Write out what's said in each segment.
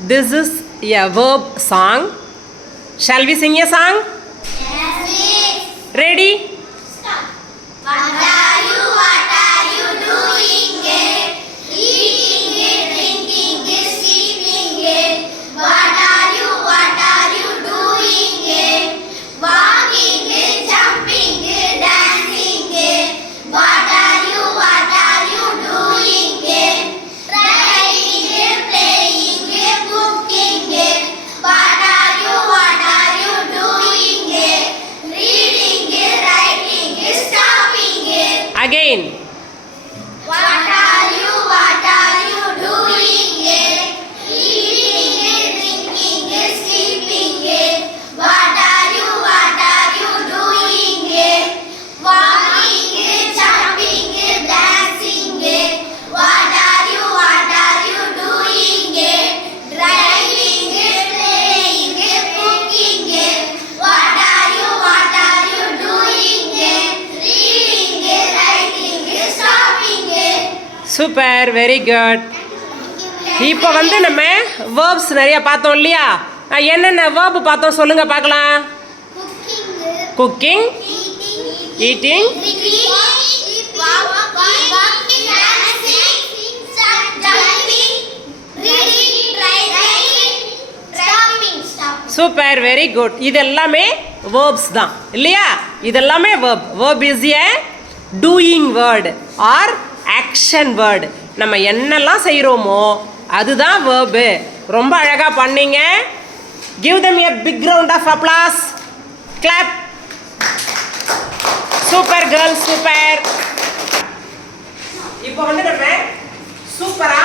This is a verb song. Shall we sing a song? Yes, please. Ready? Stop. What are you doing it? Eating it, drinking it, sleeping it. What are you doing it? Walking it, jumping it, dancing it. What are you doing it? Writing it, playing it, cooking it. What are you doing it? Reading it, writing it, stopping it. Again. What are you doing it? Eating it, drinking it, sleeping it. What are you doing it? Walking it, jumping it, dancing it. What are you doing it? Driving it, playing it, cooking it. What are you doing it? Reading it, writing it, stopping it. Super, very good. இப்போ வந்து நம்ம verbs நிறைய பார்த்தோம் இல்லையா? என்னென்ன verb பார்த்தோம் சொல்லுங்க பார்க்கலாம். Cooking, eating, super, very good. இது எல்லாமே வேர்ப்ஸ் தான் இல்லையா? இது எல்லாமே verb. Verb is a doing word or action word. நம்ம என்னெல்லாம் செய்கிறோமோ அதுதான் வேர்பு. ரொம்ப அழகாக பண்ணீங்க. Give them a big round of applause. clap. Super girls, super. இப்போ வந்து நம்ம சூப்பரா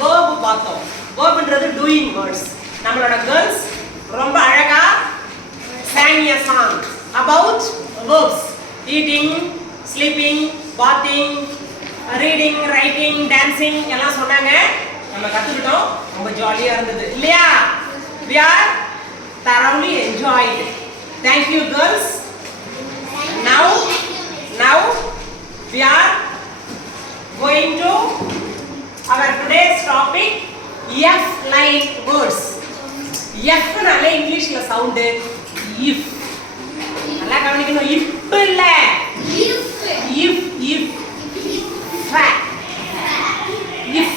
வேர்பு பார்த்தோம். வேர்புன்றது டூயிங் வேர்ட்ஸ். நம்மளோட கேர்ள்ஸ் ரொம்ப அழகா sang a song about verbs. eating, sleeping, bathing, reading, writing, dancing எல்லாம் சொன்னாங்க. நம்ம கத்துக்கிட்டோம். ரொம்ப ஜாலியா இருந்தது இல்லையா? we are thoroughly enjoyed. thank you girls. now we are going to our today's topic, f like words. f னால இங்கிலீஷ்ல சவுண்ட் if. நல்லா கவனிக்கணும். if இல்ல, if fact, if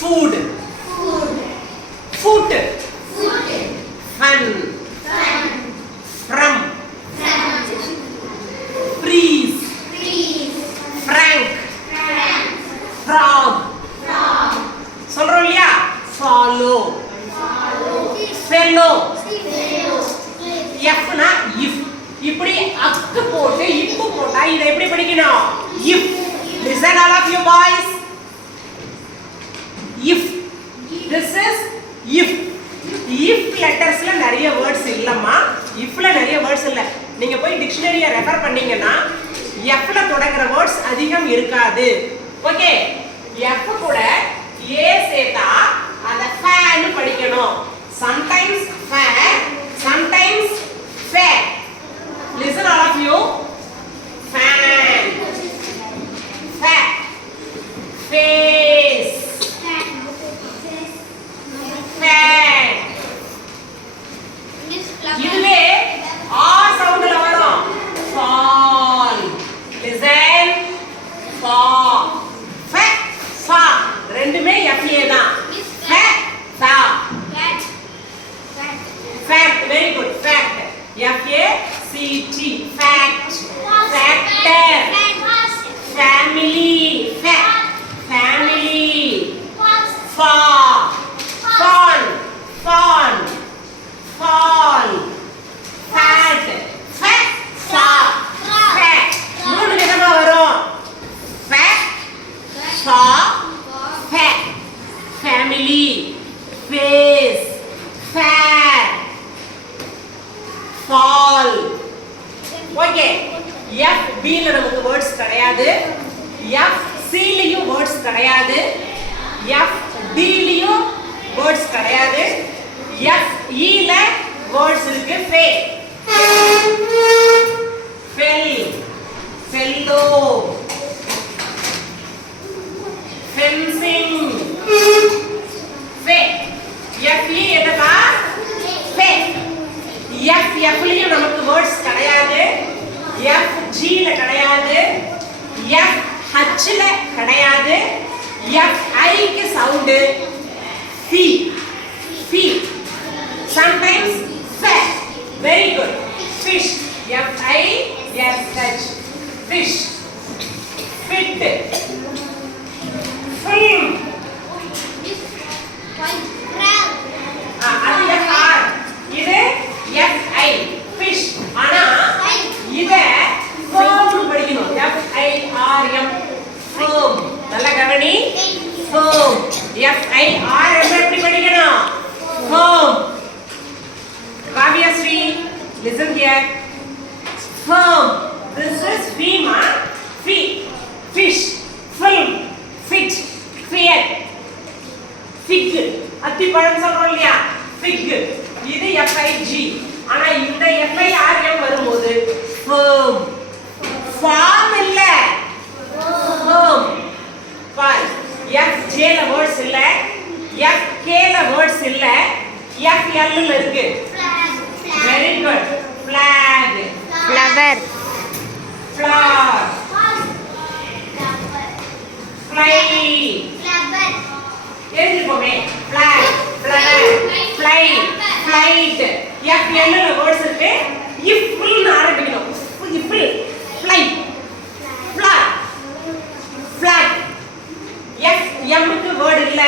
food, foot, fun, from, freeze, frank, frog, சொல்றோம் இல்லையா? follow, fellow. f னா if. இப்படி அக்கு போட்டு இப்பு போட்டா இதை எப்படி படிக்கணும்? if. listen all of you boys. if. this is if. if lettersல நிறைய வேர்ட்ஸ் இல்லம்மா. ifல நிறைய வேர்ட்ஸ் இல்ல. நீங்க போய் டிக்ஷனரியை ரெஃபர் பண்ணீங்கன்னா fல தொடங்குற வேர்ட்ஸ் அதிகம் இருக்காது. ஓகே? f கூட a சேர்த்தா அத ஃபேன்னு படிக்கணும். sometimes fa, sometimes fa. listen all of you. fan, fat, face, fat. இதுவே ஆ சவுண்ட்ல வரும். fall. listen. fall. fat, fa. ரெண்டுமே fa தான். fat, fa. fact, very good. fact. f a c t. fact. factor. family. fact. family. fall. fall. fall. fall. fat. fat. fa. fat. மூணு விதமா வரும். fat, fa, fat. family, face, fat, fall. Okay? f b ல நமக்கு words கிடையாது. f c லயும் words கிடையாது. f d லயும் words கிடையாது. f e ல வேர்ட்ஸ் இருக்கு. fe, fell, fellow, fencing, ல கிடையாது, FH ல கிடையாது, FI க்கு சவுண்ட் ஃபி. ஃபி. Sometimes fish. Very good. Fish. FISH. Fish. Fit. Film. அது FR. இது FI. Fish. ஆனா இத firm படிக்கணும். FIRM. Firm. நல்ல கவனி. Firm. FIRM எப்படி படிக்கணும்? Firm. Kavya Sri, listen here. Firm. This is FEMA. Fee. Fish. Film. Fit. Fear. Fig. அத்தி பழம் சொல்றோம் இல்லையா? Fig. இது FIG. ஆனா இந்த FIRM வரும்போது firm. Farm இல்ல. Firm. Farm. FJ ல words இல்ல. FK ல words இல்ல. FL ல இருக்கு. Very good. Flag. Flower. Flower. Fly. எழுதிப்போமே. Flag. Flower. Fly. Flight. FL ல words இருக்கு. If ன்னு ஆரம்பிக்கணும். If. Fly. Fly. Flag. FM க்கு word இல்ல.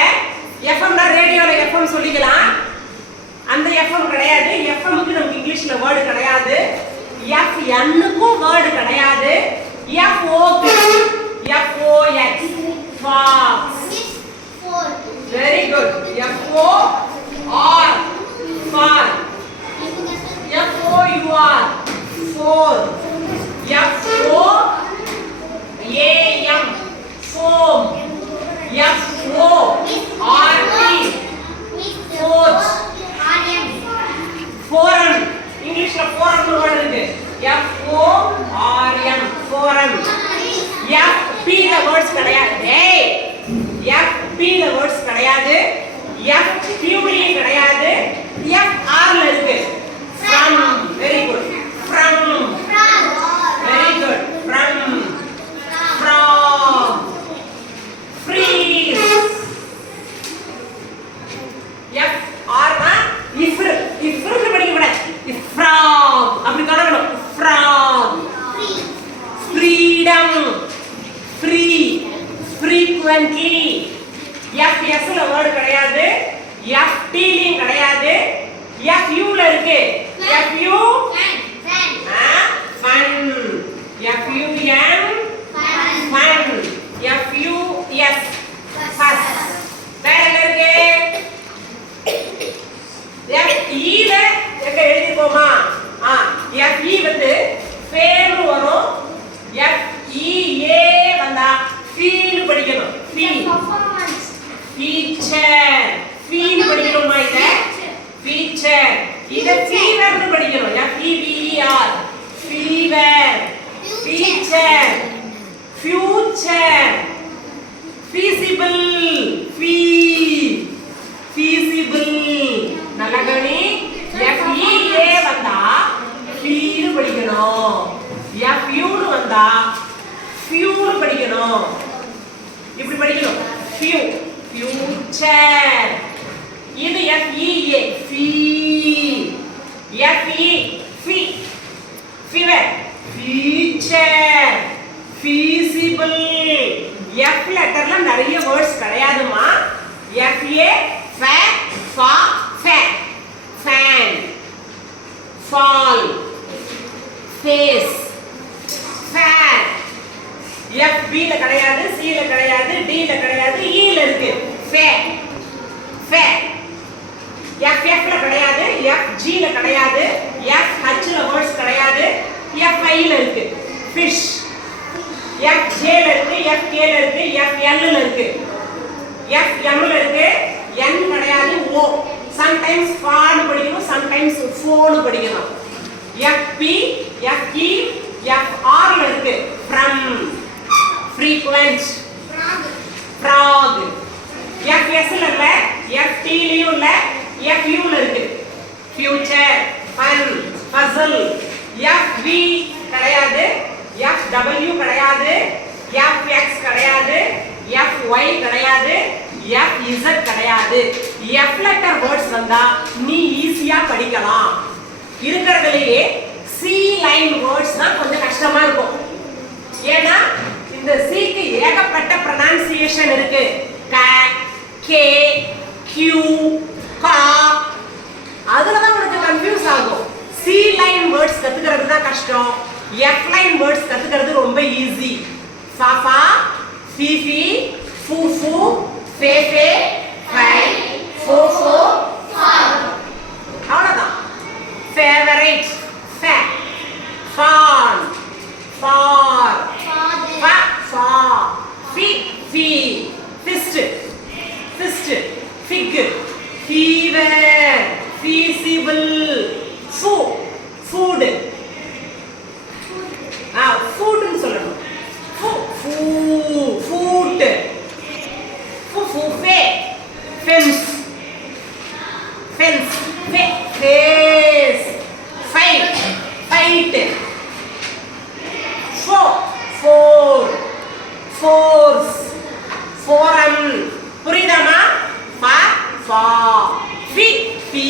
FM னா ரேடியோல FM சொல்லிக்கலாம். அந்த FM கிடையாது. FM க்கு நமக்கு இங்கிலீஷ்ல வேர்ட் கிடையாது. FN க்கும் வேர்ட் கிடையாது. FOX. Fox. Very good. FOR. For. FOUR. For. FOAM. Foam. FORT. Forge. Forum. இங்கிலீஷ்ல forum னு வேர்ட் இருக்கு. FORM. Forum. FP ல வேர்ட்ஸ் கிடையாது. ஏய் FP ல வேர்ட்ஸ் கிடையாது. FQ லயும் கிடையாது. FR ல இருக்கு. From. Very good. From. Very good. From. From. Freeze. FR னா if ன்னு படிக்க கூடாது. From. அப்படி தொடங்கணும். From. Freedom. Free. Frequently. FS ல வேர்ட் கிடையாது. FT லயும் கிடையாது. FU ல இருக்கு. FU fun. FUN fun. FUS fuss. வேற என்ன இருக்கு? FE ல எங்க எழுதிப்போமா? FE வந்து ஃபேர் வரும். FEA வந்தா ஃபீல் படிக்கணும். ஃபீல். ஃபீச்சர். ஃபீல் படிக்கணுமா இத? ஃபீச்சர். இத ஃபீவர் னு படிக்கணும். FEVER. Fever. Feature. Future. feasible. feasible. நல்லா கவனி. FEA வந்தா ஃபீல் படிக்கணும். FU னு வந்தா ஃபியூர் படிக்கணும். இப்படி படிக்கணும். ஃபியூ. ஃபியூச்சர். இது FEA. ஃபீ. FE. ஃபீ. ஃபீவர். ஃபியூச்சர். feasible. F லெட்டர்ல நிறைய words கிடையாதுமா. FA fa fa fa fan fall face fan. FB ல கிடையாது, C ல கிடையாது, D ல கிடையாது, E ல இருக்கு. fa fa. FF ல கிடையாது, FG ல கிடையாது, FH ல வேர்ட்ஸ் கிடையாது, FI ல இருக்கு. fish. FJ ல இருக்கு, FK ல இருக்கு, FL ல இருக்கு, FM ல இருக்கு, N கிடையாது, O. sometimes fa னு படிக்கணும், sometimes fo னு படிக்கணும். FP, FE, FR ல இருக்கு. from. frequent. frog. FS ல இல்ல, FT லயும் இல்ல, FU ல இருக்கு. future. fun. puzzle. FV கிடையாது, FW கிடையாது, FX கிடையாது, FY கிடையாது, FZ கிடையாது. F லெட்டர் வேர்ட்ஸ் வந்தா நீ ஈஸியா படிக்கலாம். இருக்கிறதுலயே C லைன் வேர்ட்ஸ் தான் கொஞ்சம் கஷ்டமா இருக்கும். ஏன்னா இந்த Cக்கு ஏகப்பட்ட pronunciation இருக்கு. க, கே, Q, கா, அதுல தான் உனக்கு கன்ஃபியூஸ் ஆகும். C லைன் வேர்ட்ஸ் கத்துக்கிறது தான் கஷ்டம். F லைன் வேர்ட்ஸ் கத்துக்கிறது ரொம்ப ஈஸி. ஃபாஃபா, ஃபீஃபி, ஃபூஃபு, ஃபேஃபே, ஃபை, ஃபோஃபோ, அவ்வளவுதான். ஃபேவரைட், ஃபே, ஃபான், ஃபார், ஃபா, ஃபா, ஃபி, ஃபீ, ஃபிஸ்ட், ஃபிஸ்ட், ஃபிக், ஃபீவர், ஃபீசிபிள், ஃபூ, ஃபுட். ஃபுட்னு சொல்லணும். ஃபு, ஃபூ, ஃபுட், ஃபு, ஃபு, ஃபே, ஃபென்ஸ், ஃபென்ஸ், ஃபே, ஃபேஸ், ஃபைட், ஃபைட், ஃபோ, ஃபோர், ஃபோர்ஸ், ஃபோரம். புரியுதாமா? ஃபா, ஃபா, ஃபி, ஃபீ,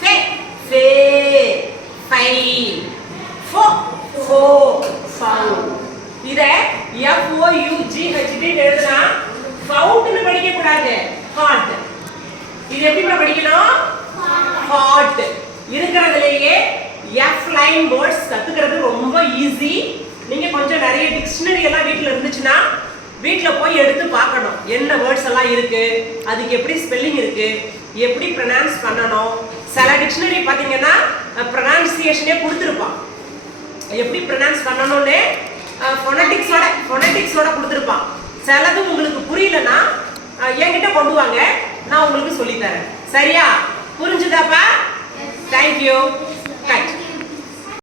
ஃபே, ஃபே, ஃபை, ஃபோ, ஃபோ, ஃபௌ. இத FOUGHT எழுதுனா ஃபவுட்னு படிக்க கூடாது. ஹாட். இது எப்படி படிக்கணும்? ஹாட். இருக்கிறதுலயே F லைன் வேர்ட்ஸ் கத்துக்கிறது ரொம்ப ஈஸி. நீங்க கொஞ்சம் நிறைய டிக்ஷனரி எல்லாம் வீட்ல இருந்துச்சுன்னா வீட்ல போய் எடுத்து பார்க்கணும். என்ன வேர்ட்ஸ் எல்லாம் இருக்கு, அதுக்கு எப்படி ஸ்பெல்லிங் இருக்கு, எப்படி ப்ரொனவுன்ஸ் பண்ணணும். சில டிக்ஷனரி பாத்தீங்கன்னா ப்ரொனவுன்சியேஷனே கொடுத்துருப்பான். எப்படி ப்ரொனவுன்ஸ் பண்ணணும்னு ஃபோனடிக்ஸோட கொடுத்துருப்பான். சிலது உங்களுக்கு புரியலன்னா என்கிட்ட கொண்டு வாங்க, நான் உங்களுக்கு சொல்லித்தரேன். சரியா? புரிஞ்சுதாப்பா? தேங்க்யூ. கட்.